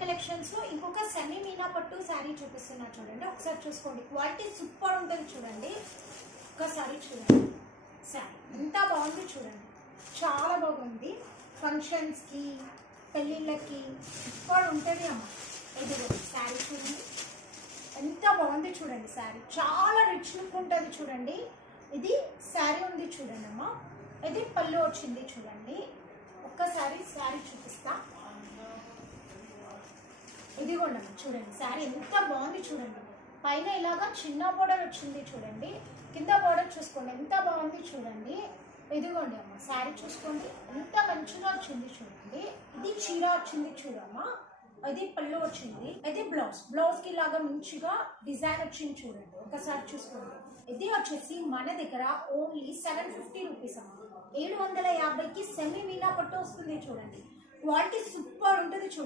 Collections లో ఇంకొక semi Meena పట్టు శారీ చూపిస్తున్నా చూడండి. ఒకసారి చూసుకోండి, క్వాలిటీ సూపర్ ఉంటుంది చూడండి. ఒకసారి చూడండి శారీ ఎంత బాగుంది చూడండి, చాలా బాగుంది. ఫంక్షన్స్ కి పెళ్ళిళ్ళకి సూపర్ ఉంటుంది అమ్మ. ఇది శారీ చూడండి ఎంత బాగుంది చూడండి. శారీ చాలా రిచ్ లుక్ ఉంటుంది చూడండి. ఇది శారీ ఉంది చూడండి అమ్మ. ఇది పళ్ళు వచ్చింది చూడండి. ఒక్కసారి శారీ చూపిస్తా. ఇదిగోండి చూడండి, శారీ ఎంత బాగుంది చూడండి. పైన ఇలాగా చిన్న బోర్డర్ వచ్చింది చూడండి, కింద బోర్డర్ చూసుకోండి ఎంత బాగుంది చూడండి. ఇదిగోండి అమ్మ శారీ చూసుకోండి ఎంత మంచిగా వచ్చింది చూడండి. ఇది చీర వచ్చింది చూడమ్మా. ఇది పళ్ళు వచ్చింది. ఇది బ్లౌజ్ కి లాగా మంచిగా డిజైన్ వచ్చింది చూడండి. ఒకసారి చూసుకోండి. ఇది వచ్చేసి మన దగ్గర ఓన్లీ 750 రూపీస్ అమ్మ. 750కి సెమీ మీనా పట్టు వస్తుంది చూడండి. క్వాలిటీ సూపర్ ఉంటుంది చూడండి.